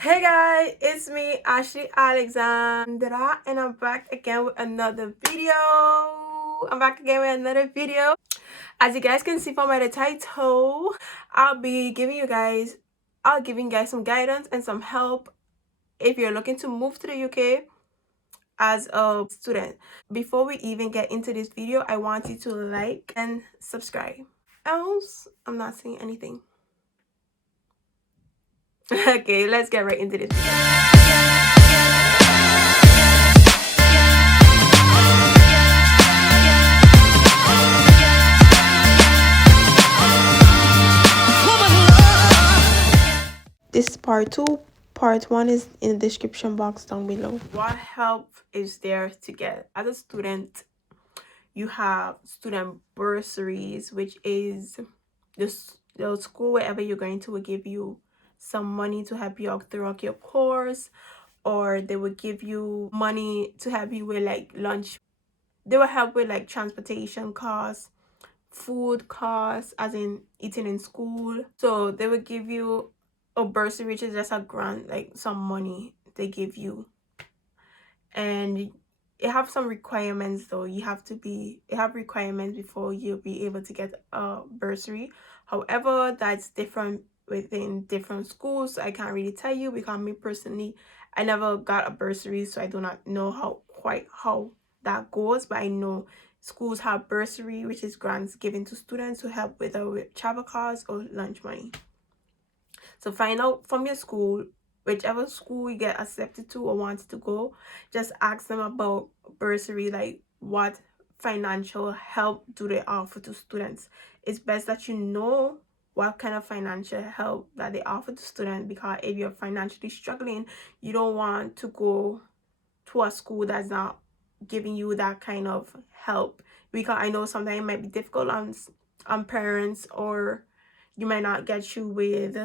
Hey guys, it's me, Ashley Alexandra, and I'm back again with another video. As you guys can see from my title, I'll giving you guys some guidance and some help if you're looking to move to the UK as a student. Before we even get into this video, I want you to like and subscribe. Else, I'm not saying anything. Okay, let's get right into this video. This is part 2. Part 1 is in the description box down below. What help is there to get? As a student, you have student bursaries, which is the school wherever you're going to will give you some money to help you out throughout your course, or they will give you money to help you with like lunch. They will help with like transportation costs, food costs, as in eating in school. So they will give you a bursary, which is just a grant, like some money they give you. And it have some requirements though. It have requirements before you'll be able to get a bursary. However, that's different within different schools. I can't really tell you because me personally, I never got a bursary, so I do not know how that goes. But I know schools have bursary, which is grants given to students to help with travel costs or lunch money. So find out from your school, whichever school you get accepted to or want to go, just ask them about bursary, like what financial help do they offer to students. It's best that you know what kind of financial help that they offer to students, because if you're financially struggling, you don't want to go to a school that's not giving you that kind of help, because I know sometimes it might be difficult on parents, or you might not get you with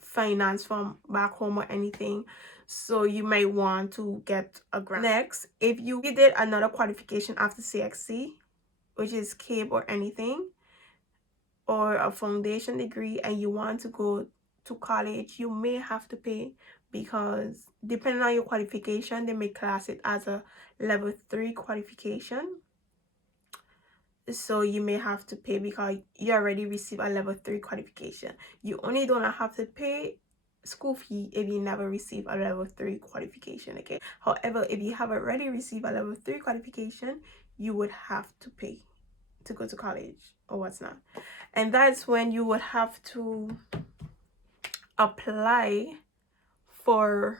finance from back home or anything, so you might want to get a grant. Next, if you did another qualification after CXC, which is CAPE or anything, or a foundation degree, and you want to go to college, you may have to pay, because depending on your qualification, they may class it as a level 3 qualification. So you may have to pay because you already received a level 3 qualification. You only don't have to pay school fee if you never receive a level 3 qualification. Okay, however, if you have already received a level 3 qualification, you would have to pay to go to college or what's not. And that's when you would have to apply for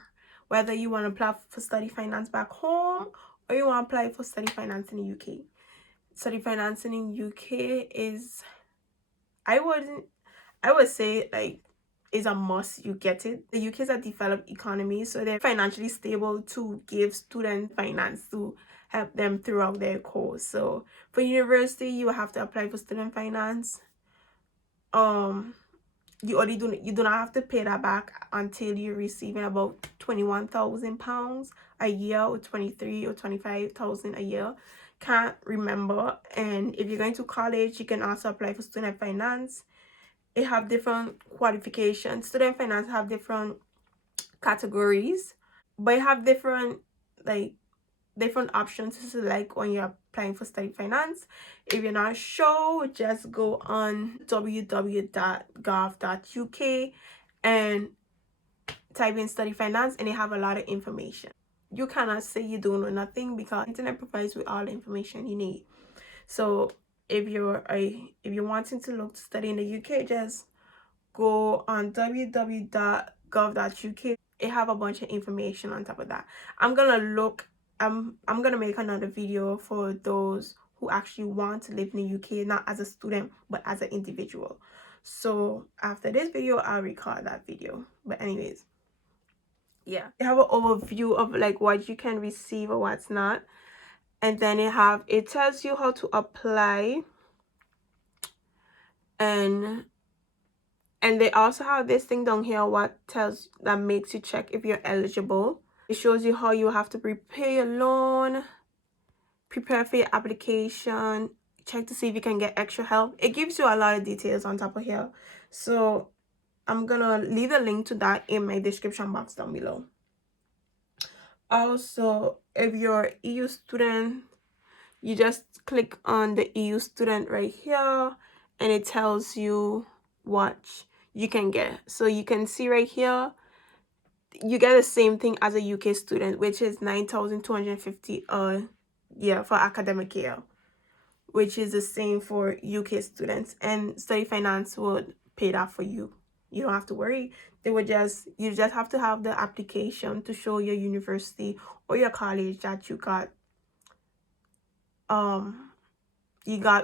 whether you want to apply for study finance back home, or you want to apply for study finance in the UK. Study financing in UK is, I would say, like, is a must. You get it. The UK is a developed economy, so they're financially stable to give students finance to help them throughout their course. So for university, you have to apply for student finance. You do not have to pay that back until you're receiving about £21,000 a year, or 23 or 25,000 a year. Can't remember. And if you're going to college, you can also apply for student finance. It have different qualifications. Student finance have different categories, but it have different, like, different options to select when you're applying for study finance. If you're not sure, just go on www.gov.uk and type in study finance, and they have a lot of information. You cannot say you don't know nothing, because internet provides with all the information you need. So if you're wanting to look to study in the UK, just go on www.gov.uk. It have a bunch of information on top of that. I'm gonna make another video for those who actually want to live in the UK, not as a student but as an individual. So after this video, I'll record that video. But anyways, yeah, they have an overview of like what you can receive or what's not, and then it tells you how to apply, and they also have this thing down here that makes you check if you're eligible. It shows you how you have to prepare your loan, prepare for your application, check to see if you can get extra help. It gives you a lot of details on top of here. So I'm gonna leave a link to that in my description box down below. Also, if you're EU student, you just click on the EU student right here, and it tells you what you can get. So you can see right here, you get the same thing as a UK student, which is 9,250 yeah, for academic year, which is the same for UK students, and study finance would pay that for you. You don't have to worry. You just have to have the application to show your university or your college that you got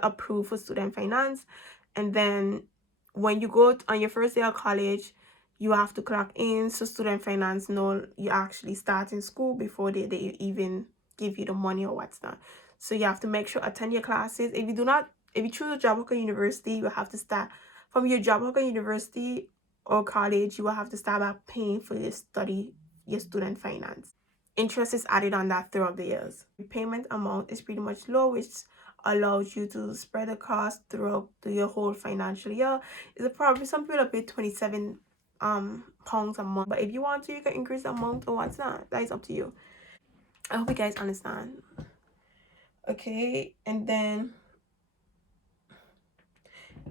approved for student finance. And then when you go on your first day of college, you have to clock in so student finance know you actually start in school before they even give you the money or what's not. So you have to make sure attend your classes. If you choose a job hooker university, you have to start from your job hooker university or college. You will have to start by paying for your student finance. Interest is added on that throughout the years. The payment amount is pretty much low, which allows you to spread the cost throughout your whole financial year. It's probably some people pay 27 pounds a month, but if you want to, you can increase the amount or what's not. That is up to you. I hope you guys understand. Okay, and then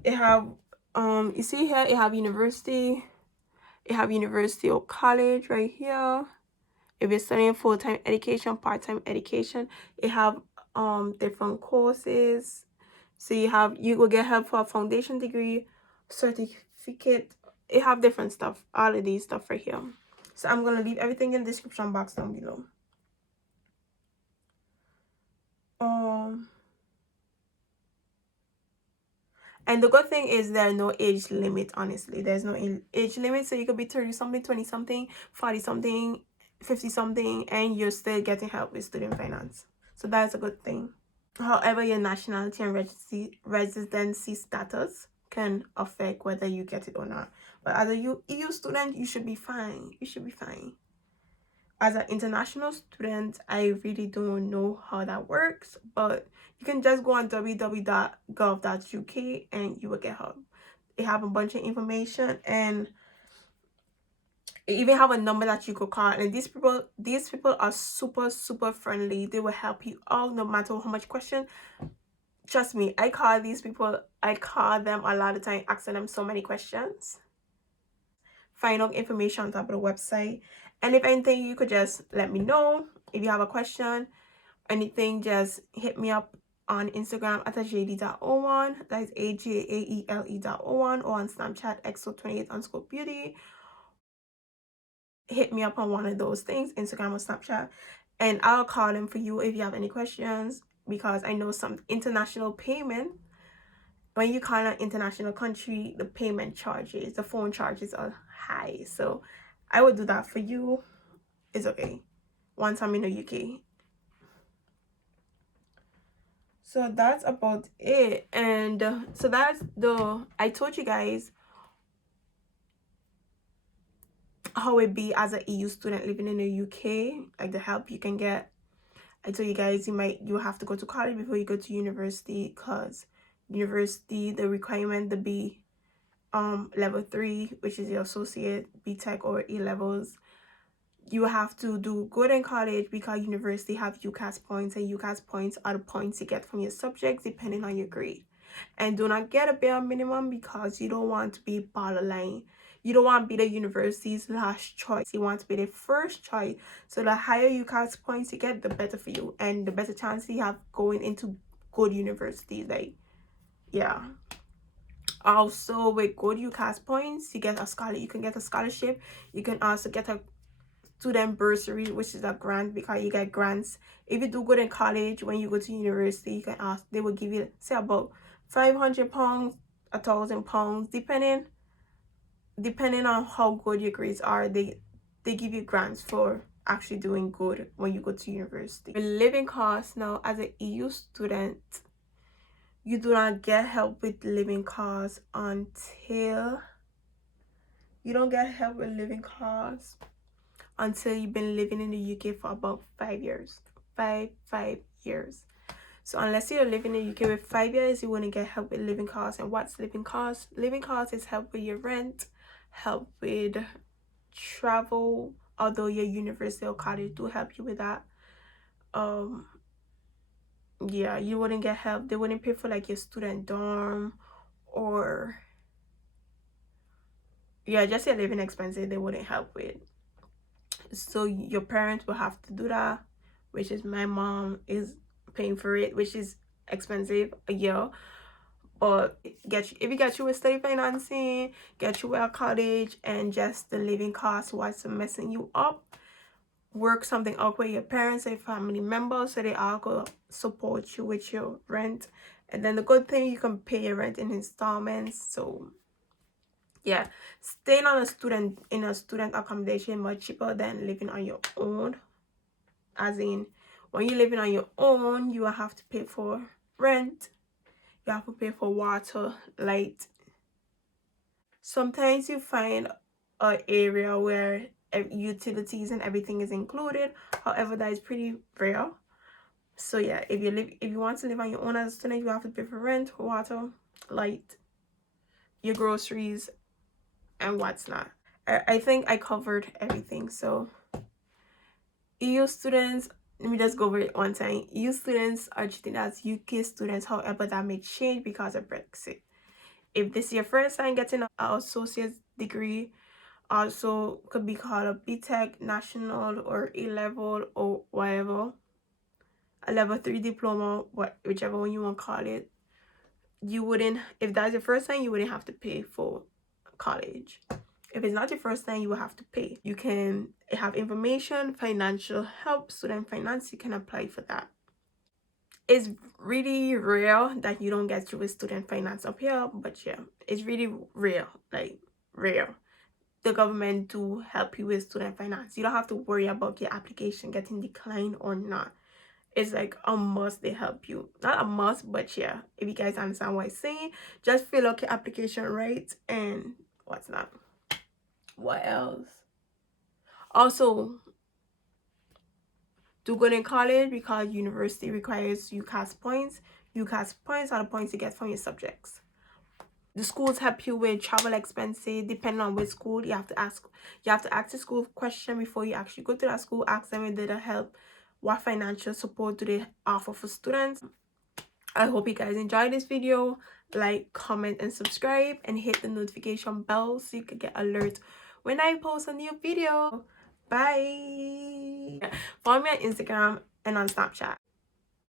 it have you see here it have university or college right here. If you're studying full-time education, part-time education, it have different courses. So you will get help for a foundation degree, certificate. It have different stuff, all of these stuff right here. So I'm gonna leave everything in the description box down below. And the good thing is there are no age limit. Honestly, there's no age limit, so you could be 30 something, 20 something, 40 something, 50 something, and you're still getting help with student finance. So that's a good thing. However, your nationality and residency status can affect whether you get it or not. But as a EU student, you should be fine. You should be fine. As an international student, I really don't know how that works, but you can just go on www.gov.uk and you will get help. They have a bunch of information, and they even have a number that you could call. And these people are super friendly. They will help you out no matter how much question. Trust me, I call them a lot of time, asking them so many questions. Find out information on top of the website. And if anything, you could just let me know. If you have a question, anything, just hit me up on Instagram at @jd.01. That is AJAELE.01, or on Snapchat exo28_beauty. Hit me up on one of those things, Instagram or Snapchat, and I'll call them for you if you have any questions, because I know some international payment, when you call an international country, the phone charges are high. So I would do that for you. It's okay once I'm in the UK. So that's about it. And so I told you guys how it be as an EU student living in the UK, like the help you can get. I told you guys you have to go to college before you go to university, because university, the requirement to be level 3, which is your associate, BTech, or A-levels. You have to do good in college, because university have UCAS points, and UCAS points are the points you get from your subjects depending on your grade. And do not get a bare minimum, because you don't want to be borderline. You don't want to be the university's last choice. You want to be the first choice. So the higher UCAS points you get, the better for you, and the better chance you have going into good universities. Like, yeah. Also, with good UCAS points, you get a scholarship. You can get a scholarship. You can also get a student bursary, which is a grant, because you get grants if you do good in college. When you go to university, you can ask, they will give you, say, about 500 pounds, 1,000 pounds, depending on how good your grades are. They give you grants for actually doing good when you go to university. The living costs now, as an EU student, you do not get help with living costs until you don't get help with living costs until you've been living in the UK for about 5 years. Five years. So unless you're living in the UK with 5 years, you wouldn't get help with living costs. And what's living costs? Living costs is help with your rent, help with travel, although your university or college do help you with that. Yeah, you wouldn't get help. They wouldn't pay for like your student dorm, or yeah, just your living expenses they wouldn't help with. So your parents will have to do that, which is my mom is paying for it, which is expensive a year. But get you, if you get you with study financing, get you a college, and just the living costs what's messing you up, work something out with your parents and family members so they all go support you with your rent. And then the good thing, you can pay your rent in installments. So yeah, staying on a student in a student accommodation much cheaper than living on your own. As in, when you're living on your own, you will have to pay for rent, you have to pay for water, light. Sometimes you find a area where utilities and everything is included. However, that is pretty rare. So yeah, if you want to live on your own as a student, you have to pay for rent, water, light, your groceries, and what's not. I think I covered everything. So EU students, let me just go over it one time. EU students are treated as UK students, however, that may change because of Brexit. If this is your first time getting an associate's degree, also could be called a BTEC, national, or A-level, or whatever, a level 3 diploma, whichever one you want to call it, you wouldn't, if that's your first time, you wouldn't have to pay for college. If it's not your first time, you will have to pay. You can have information, financial help, student finance, you can apply for that. It's really rare that you don't get through with student finance up here, but yeah, it's really rare, like rare. The government do help you with student finance. You don't have to worry about your application getting declined or not. It's like a must, they help you. Not a must, but yeah, if you guys understand what I'm saying, just fill out your application right and what's not. What else? Also, do good in college because university requires UCAS points. UCAS points are the points you get from your subjects. The schools help you with travel expenses depending on which school. You have to ask the school question before you actually go to that school. Ask them if they help, what financial support do they offer for students. I hope you guys enjoyed this video. Like, comment, and subscribe, and hit the notification bell so you can get alert when I post a new video. Bye. Follow me on Instagram and on Snapchat.